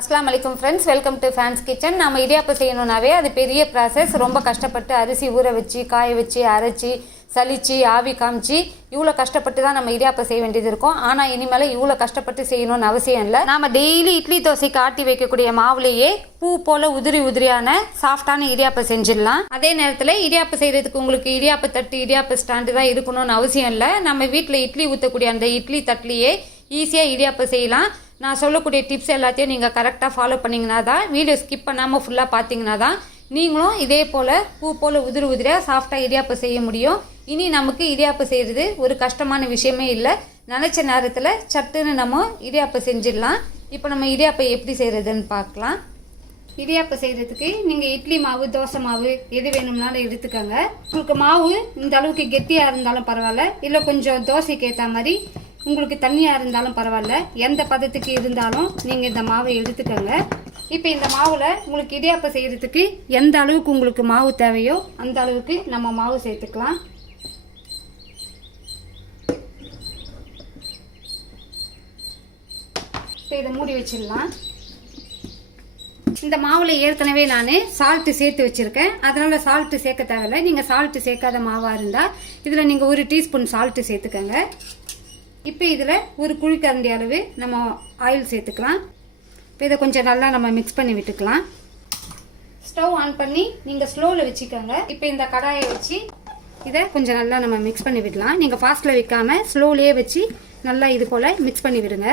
அஸ்லாம் வலைக்கம் friends welcome to fans kitchen நம்ம இடியாப்பம் செய்யணுன்னாவே அது பெரிய ப்ராசஸ் ரொம்ப கஷ்டப்பட்டு அரிசி ஊற வச்சு காய வச்சு அரைச்சி சளிச்சு ஆவி காமிச்சு இவ்வளோ கஷ்டப்பட்டு தான் நம்ம இடியாப்பம் செய்ய வேண்டியது இருக்கும். ஆனால் இனிமேல் இவ்வளோ கஷ்டப்பட்டு செய்யணும்னு அவசியம் இல்லை. நம்ம டெய்லி இட்லி தோசைக்கு ஆட்டி வைக்கக்கூடிய மாவுலேயே பூ போல் உதிரி உதிரியான சாஃப்டான இடியாப்பம் செஞ்சிடலாம். அதே நேரத்தில் இடியாப்பம் செய்கிறதுக்கு உங்களுக்கு இடியாப்ப தட்டு இடியாப்ப ஸ்டாண்டு தான் இருக்கணும்னு அவசியம் இல்லை. நம்ம வீட்டில் இட்லி ஊற்றக்கூடிய அந்த இட்லி தட்டுலேயே ஈஸியாக இடியாப்பம் செய்யலாம். நான் சொல்லக்கூடிய டிப்ஸ் எல்லாத்தையும் நீங்கள் கரெக்டாக ஃபாலோ பண்ணிங்கன்னா தான் வீடியோ ஸ்கிப் பண்ணாமல் ஃபுல்லாக பார்த்தீங்கன்னா தான் நீங்களும் இதே போல் பூ போல் உதிரி உதிரியாக சாஃப்டாக இடியாப்பம் செய்ய முடியும். இனி நமக்கு இடியாப்பை செய்கிறது ஒரு கஷ்டமான விஷயமே இல்லை. நினச்ச நேரத்தில் சட்டுன்னு நம்ம இடியாப்பை செஞ்சிடலாம். இப்போ நம்ம இடியாப்பை எப்படி செய்கிறதுன்னு பார்க்கலாம். இடியாப்பை செய்கிறதுக்கு நீங்கள் இட்லி மாவு தோசை மாவு எது வேணும்னாலும் எடுத்துக்கோங்க. உங்களுக்கு மாவு இந்த அளவுக்கு கெட்டியாக இருந்தாலும் பரவாயில்ல. இல்லை கொஞ்சம் தோசைக்கு ஏற்ற மாதிரி உங்களுக்கு தண்ணியாக இருந்தாலும் பரவாயில்ல. எந்த பதத்துக்கு இருந்தாலும் நீங்கள் இந்த மாவை எடுத்துக்கோங்க. இப்போ இந்த மாவில் உங்களுக்கு இடியாப்பம் செய்கிறதுக்கு எந்த அளவுக்கு உங்களுக்கு மாவு தேவையோ அந்த அளவுக்கு நம்ம மாவு சேர்த்துக்கலாம். இப்போ இதை மூடி வச்சிடலாம். இந்த மாவில் ஏற்கனவே நான் சால்ட்டு சேர்த்து வச்சுருக்கேன். அதனால் சால்ட்டு சேர்க்க தேவையில்லை. நீங்கள் சால்ட்டு சேர்க்காத மாவாக இருந்தால் இதில் நீங்கள் ஒரு டீஸ்பூன் சால்ட்டு சேர்த்துக்கோங்க. இப்போ இதில் ஒரு குழிக்கரண்டி அளவு நம்ம ஆயில் சேர்த்துக்கலாம். இப்போ இதை கொஞ்சம் நல்லா நம்ம மிக்ஸ் பண்ணி விட்டுக்கலாம். ஸ்டவ் ஆன் பண்ணி நீங்கள் ஸ்லோவில் வச்சுக்கோங்க. இப்போ இந்த கடாயை வச்சு இதை கொஞ்சம் நல்லா நம்ம மிக்ஸ் பண்ணி விடலாம். நீங்கள் ஃபாஸ்ட்டில் வைக்காமல் ஸ்லோலேயே வச்சு நல்லா இது போல் மிக்ஸ் பண்ணி விடுங்க.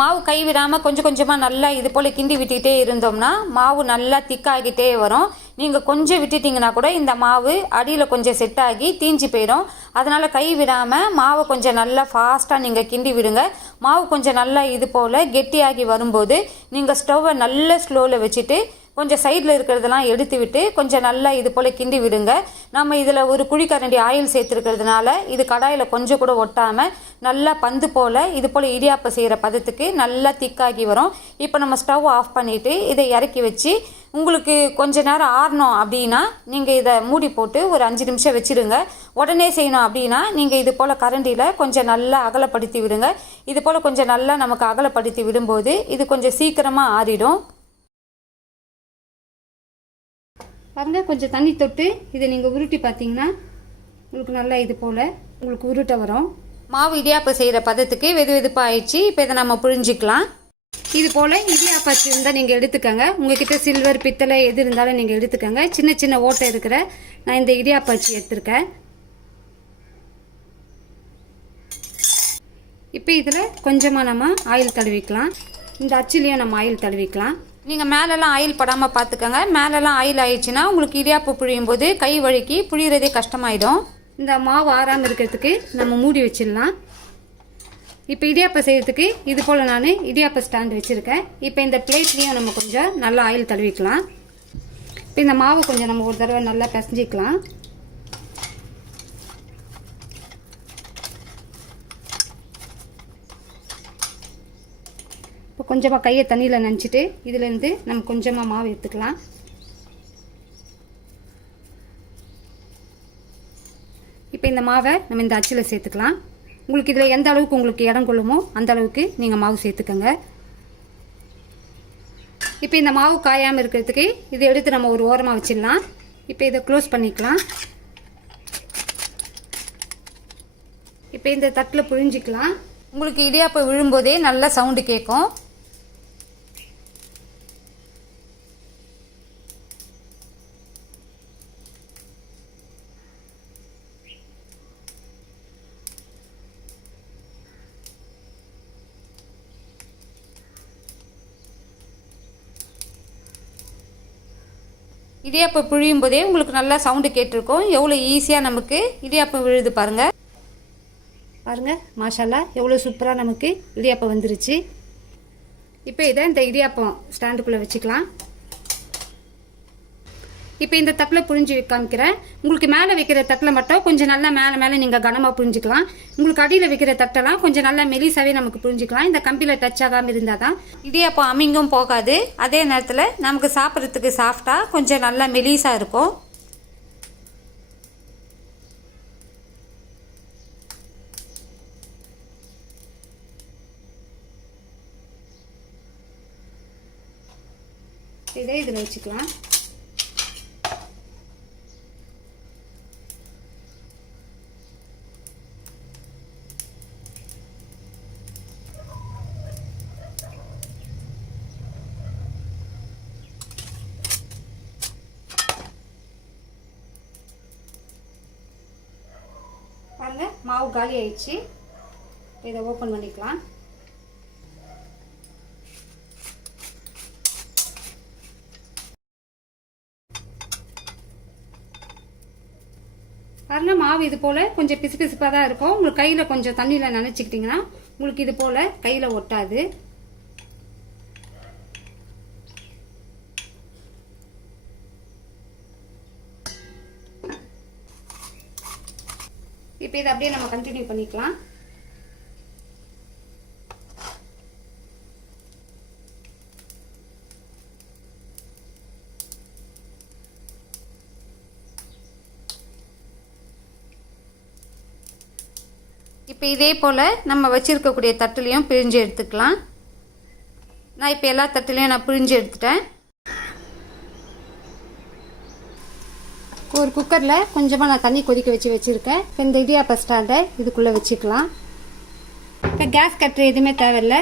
மாவு கை விடாமல் கொஞ்சம் கொஞ்சமாக நல்லா இது போல் கிண்டி விட்டுக்கிட்டே இருந்தோம்னா மாவு நல்லா திக்காகிட்டே வரும். நீங்கள் கொஞ்சம் விட்டுட்டிங்கன்னா கூட இந்த மாவு அடியில் கொஞ்சம் செட் ஆகி தீஞ்சு போயிடும். அதனால் கை விடாமல் மாவை கொஞ்சம் நல்லா ஃபாஸ்ட்டாக நீங்கள் கிண்டி விடுங்க. மாவு கொஞ்சம் நல்லா இது போல் கெட்டியாகி வரும்போது நீங்கள் ஸ்டவ்வை நல்ல ஸ்லோவில் வச்சுட்டு கொஞ்சம் சைடில் இருக்கிறதெல்லாம் எடுத்து விட்டு கொஞ்சம் நல்லா இது போல் கிண்டி விடுங்க. நம்ம இதில் ஒரு குழிக்கரண்டி ஆயில் சேர்த்துருக்கிறதுனால இது கடாயில் கொஞ்சம் கூட ஒட்டாமல் நல்லா பந்து போல் இது போல் இடியாப்பம் செய்கிற பதத்துக்கு நல்லா திக்காகி வரும். இப்போ நம்ம ஸ்டவ் ஆஃப் பண்ணிவிட்டு இதை இறக்கி வச்சு உங்களுக்கு கொஞ்ச நேரம் ஆறணும் அப்படின்னா நீங்கள் இதை மூடி போட்டு ஒரு அஞ்சு நிமிஷம் வச்சுருங்க. உடனே செய்யணும் அப்படின்னா நீங்கள் இது போல் கரண்டியில் கொஞ்சம் நல்லா அகலப்படுத்தி விடுங்க. இது போல் கொஞ்சம் நல்லா நமக்கு அகலப்படுத்தி விடும்போது இது கொஞ்சம் சீக்கிரமாக ஆறிடும். பாருங்க கொஞ்சம் தண்ணி தொட்டு இதை நீங்கள் உருட்டி பார்த்தீங்கன்னா உங்களுக்கு நல்லா இது போல் உங்களுக்கு உருட்ட வரும். மாவு இடியாப்பம் செய்கிற பதத்துக்கு வெது வெதுப்பாக ஆயிடுச்சு. இப்போ இதை நம்ம புழிஞ்சிக்கலாம் இது போல் இடியாப்பாச்சி இருந்தால் நீங்கள் எடுத்துக்கோங்க. உங்ககிட்ட சில்வர் பித்தளை எது இருந்தாலும் நீங்கள் எடுத்துக்கோங்க. சின்ன சின்ன ஓட்டை இருக்கிற நான் இந்த இடியாப்பாச்சி எடுத்திருக்கேன். இப்போ இதில் கொஞ்சமாக நம்ம ஆயில் தடவிக்கலாம். இந்த அச்சிலையும் நம்ம ஆயில் தடவிக்கலாம். நீங்கள் மேலெல்லாம் ஆயில் படாமல் பார்த்துக்கோங்க மேலெல்லாம் ஆயில் ஆயிடுச்சுன்னா உங்களுக்கு இடியாப்பு புழியும் போது கை வழுக்கி புழியறதே கஷ்டமாயிடும். இந்த மாவு ஆறாமல் இருக்கிறதுக்கு நம்ம மூடி வச்சிடலாம். இப்போ இடியாப்பம் செய்கிறதுக்கு இது போல் நான் இடியாப்பை ஸ்டாண்ட் வச்சுருக்கேன். இப்போ இந்த பிளேட்லேயும் நம்ம கொஞ்சம் நல்லா ஆயில் தழுவிக்கலாம் இப்போ இந்த மாவு கொஞ்சம் நம்ம ஒரு தடவை நல்லா பிசைஞ்சிக்கலாம். இப்போ கொஞ்சமாக கையை தண்ணியில் நனைச்சிட்டு இதுலேருந்து நம்ம கொஞ்சமாக மாவு எடுத்துக்கலாம். இப்போ இந்த மாவை நம்ம இந்த அச்சில் சேர்த்துக்கலாம். உங்களுக்கு இதில் எந்த அளவுக்கு உங்களுக்கு இடம் கொள்ளுமோ அந்த அளவுக்கு நீங்கள் மாவு சேர்த்துக்கோங்க. இப்போ இந்த மாவு காயாமல் இருக்கிறதுக்கு இதை எடுத்து நம்ம ஒரு ஓரமாக வச்சிடலாம். இப்போ இதை க்ளோஸ் பண்ணிக்கலாம். இப்போ இந்த தட்டில் புழிஞ்சிக்கலாம். உங்களுக்கு இடியாப்பம் விழும்போதே நல்ல சவுண்டு கேட்கும். இடியாப்பம் புழியும் போதே உங்களுக்கு நல்லா சவுண்டு கேட்டிருக்கும். எவ்வளோ ஈஸியாக நமக்கு இடியாப்பம் விழுது பாருங்கள் பாருங்கள் மாஷாலா எவ்வளோ சூப்பராக நமக்கு இடியாப்பம் வந்துருச்சு. இப்போ இதை இந்த இடியாப்பம் ஸ்டாண்டுக்குள்ளே வச்சுக்கலாம். இப்போ இந்த தட்டில் புரிஞ்சு காமிக்கிறேன். உங்களுக்கு மேலே வைக்கிற தட்டில் மட்டும் கொஞ்சம் நல்லா மேலே மேலே நீங்கள் கனமாக புரிஞ்சுக்கலாம். உங்களுக்கு அடியில் வைக்கிற தட்டெல்லாம் கொஞ்சம் நல்லா மெலிசாவே நமக்கு புரிஞ்சுக்கலாம். இந்த கம்பியில் டச் ஆகாமல் இருந்தால் தான். இதே அப்போ அமிங்கும் போகாது. அதே நேரத்தில் நமக்கு சாப்பிட்றதுக்கு சாஃப்டாக கொஞ்சம் நல்லா மெலிசாக இருக்கும். இதே இதில் வச்சுக்கலாம். மாவு காலி ஆயிடுச்சு. இதை ஓப்பன் பண்ணிக்கலாம். பாருங்கள் மாவு இது போல் கொஞ்சம் பிசு பிசுப்பாக தான் இருக்கும். உங்களுக்கு கையில் கொஞ்சம் தண்ணியில் நினச்சிக்கிட்டிங்கன்னா உங்களுக்கு இது போல் கையில் ஒட்டாது. இப்போ இதை அப்படியே நம்ம கண்டினியூ பண்ணிக்கலாம். இப்போ இதே போல் நம்ம வச்சுருக்கக்கூடிய தட்டுலையும் பிழிஞ்சு எடுத்துக்கலாம். நான் இப்போ எல்லா தட்டுலையும் நான் பிழிஞ்சு எடுத்துட்டேன். குக்கரில் கொஞ்சமாக நான் தண்ணி கொதிக்க வச்சு வச்சுருக்கேன். இப்போ இந்த இடியாப்ப ஸ்டாண்டை இதுக்குள்ளே வச்சுக்கலாம். இப்போ கேஸ் கட்டுற எதுவுமே தேவையில்ல.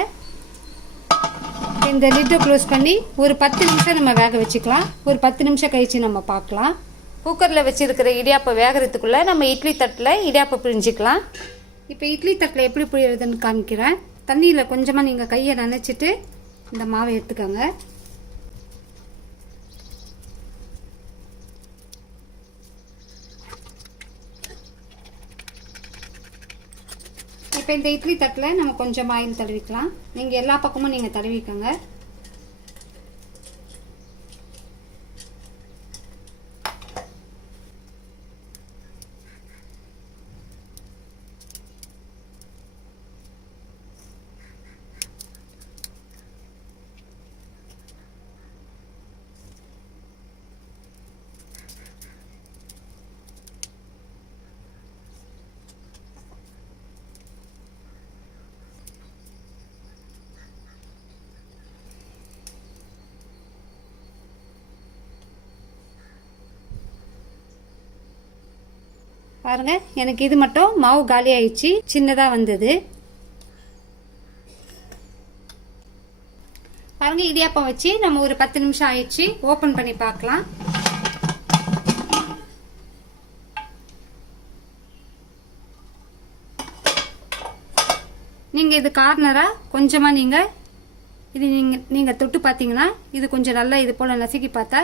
இந்த லிட்டை க்ளோஸ் பண்ணி ஒரு பத்து நிமிஷம் நம்ம வேக வச்சுக்கலாம். ஒரு பத்து நிமிஷம் கழித்து நம்ம பார்க்கலாம். குக்கரில் வச்சுருக்கிற இடியாப்பை வேகிறதுக்குள்ளே நம்ம இட்லி தட்டில் இடியாப்பை பிழிஞ்சிக்கலாம் இப்போ இட்லி தட்டில் எப்படி புழியறதுன்னு காமிக்கிறேன். தண்ணியில் கொஞ்சமாக நீங்கள் கையை நினச்சிட்டு இந்த மாவை எடுத்துக்கோங்க. இப்போ இந்த இட்லி தட்டில் நம்ம கொஞ்சம் ஆயில் தடவிக்கலாம் நீங்கள் எல்லா பக்கமும் நீங்கள் தடவிக்கோங்க பாருங்க எனக்கு இது மட்டும் மாவு காலி ஆயிடுச்சு சின்னதாக வந்தது. பாருங்க இடியாப்பம் வச்சு நம்ம ஒரு பத்து நிமிஷம் ஆயிடுச்சு. ஓப்பன் பண்ணி பார்க்கலாம். நீங்கள் இது கார்னராக கொஞ்சமாக நீங்கள் இது நீங்கள் நீங்கள் தொட்டு பார்த்தீங்கன்னா இது கொஞ்சம் நல்லா இது போல் நசுக்கி பார்த்தா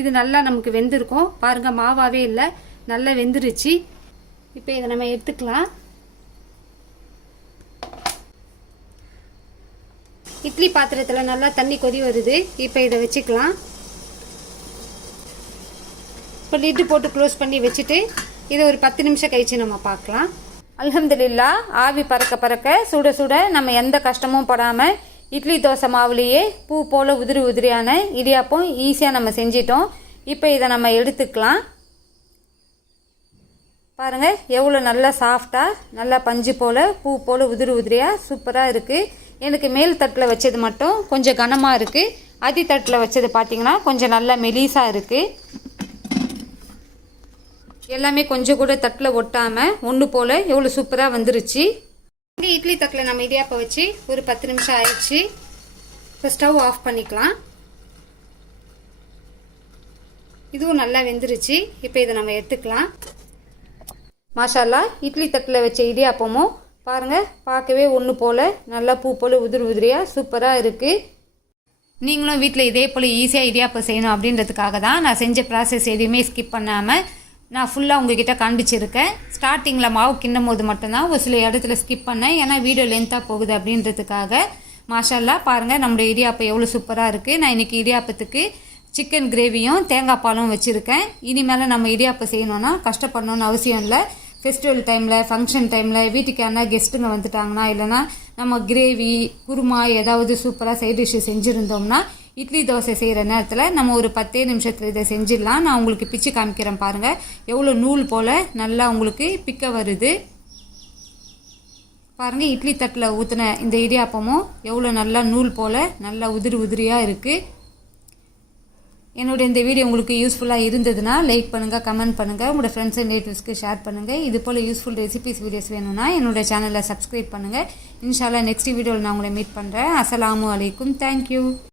இது நல்லா நமக்கு வெந்திருக்கும். பாருங்கள் மாவாவே இல்லை நல்லா வெந்துருச்சு. இப்போ இதை நம்ம எடுத்துக்கலாம். இட்லி பாத்திரத்தில் நல்லா தண்ணி கொதி வருது. இப்போ இதை வச்சுக்கலாம். இப்போ லிட்டு போட்டு க்ளோஸ் பண்ணி வச்சுட்டு இதை ஒரு பத்து நிமிஷம் கழிச்சு நம்ம பார்க்கலாம். அலமதுல்லா ஆவி பறக்க பறக்க சுட சுட நம்ம எந்த கஷ்டமும் படாமல் இட்லி தோசை மாவுலேயே பூ போல் உதிரி உதிரியான இடியாப்பம் ஈஸியாக நம்ம செஞ்சிட்டோம். இப்போ இதை நம்ம எடுத்துக்கலாம். பாருங்கள் எவ்வளோ நல்லா சாஃப்டாக நல்லா பஞ்சு போல் பூ போல் உதிரி உதிரியாக சூப்பராக இருக்குது எனக்கு மேல் தட்டில் வச்சது மட்டும் கொஞ்சம் கனமாக இருக்குது அடி தட்டில் வச்சது பார்த்திங்கன்னா கொஞ்சம் நல்லா மெலீஸாக இருக்குது எல்லாமே கொஞ்சம் கூட தட்டில் ஒட்டாமல் ஒன்று போல் எவ்வளோ சூப்பராக வந்துருச்சு. இங்கே இட்லி தட்டில் நம்ம இடியாப்பம் வச்சு ஒரு பத்து நிமிஷம் ஆயிடுச்சு. இப்போ ஸ்டவ் ஆஃப் பண்ணிக்கலாம். இதுவும் நல்லா வெந்துருச்சு. இப்போ இதை நம்ம எடுத்துக்கலாம். மாஷாலா இட்லி தட்டில் வச்ச இடியாப்பமும் பாருங்கள் பார்க்கவே ஒன்று போல். நல்லா பூ போல் உதிர் உதிரியாக சூப்பராக இருக்குது நீங்களும் வீட்டில் இதே போல் ஈஸியாக இடியாப்பம் செய்யணும் அப்படின்றதுக்காக தான் நான் செஞ்ச ப்ராசஸ் எதுவுமே ஸ்கிப் பண்ணாமல் நான் ஃபுல்லாக உங்ககிட்ட காண்பிச்சிருக்கேன். ஸ்டார்டிங்கில் மாவு கிண்டும் போது மட்டும்தான் ஒரு சில இடத்துல ஸ்கிப் பண்ணேன். ஏன்னா வீடியோ லென்த்தாக போகுது அப்படின்றதுக்காக. மாஷல்லா பாருங்கள் நம்மளுடைய இடியாப்பம் எவ்வளோ சூப்பராக இருக்குது நான் இன்றைக்கி இடியாப்பத்துக்கு சிக்கன் கிரேவியும் தேங்காய் பாலும் வச்சுருக்கேன். இனிமேல் நம்ம இடியாப்பம் செய்யணுன்னா கஷ்டப்படணும்னு அவசியம் இல்லை. ஃபெஸ்டிவல் டைமில் ஃபங்க்ஷன் டைமில் வீட்டுக்கு யாருனா கெஸ்ட்டுங்க வந்துட்டாங்கன்னா இல்லைனா நம்ம கிரேவி குருமா ஏதாவது சூப்பராக சைட் டிஷ்ஷு செஞ்சுருந்தோம்னா இட்லி தோசை செய்கிற நேரத்தில் நம்ம ஒரு பத்தே நிமிஷத்தில் இதை செஞ்சிடலாம். நான் உங்களுக்கு பிச்சு காமிக்கிறேன் பாருங்கள் எவ்வளோ நூல் போல் நல்லா உங்களுக்கு பிக்க வருது. பாருங்கள் இட்லி தட்டில் ஊற்றின இந்த இடியாப்பமும் எவ்வளோ நல்லா நூல் போல் நல்லா உதிரி உதிரியாக இருக்குது என்னோட இந்த வீடியோ உங்களுக்கு யூஸ்ஃபுல்லாக இருந்ததுன்னா லைக் பண்ணுங்கள் கமெண்ட் பண்ணுங்கள் உங்களோட ஃப்ரெண்ட்ஸ் அண்ட் ரிலேட்டிவ்ஸ்க்கு ஷேர் பண்ணுங்கள் இது போல் யூஸ்ஃபுல் ரெசிபிஸ் வீடியோஸ் வேணும்னா என்னோட சேனலை சப்ஸ்கிரைப் பண்ணுங்கள் இன்ஷால்லா நெக்ஸ்ட் வீடியோவில் நான் உங்களை மீட் பண்ணுறேன் அஸ்லாம் வலைக்கும் தேங்க்யூ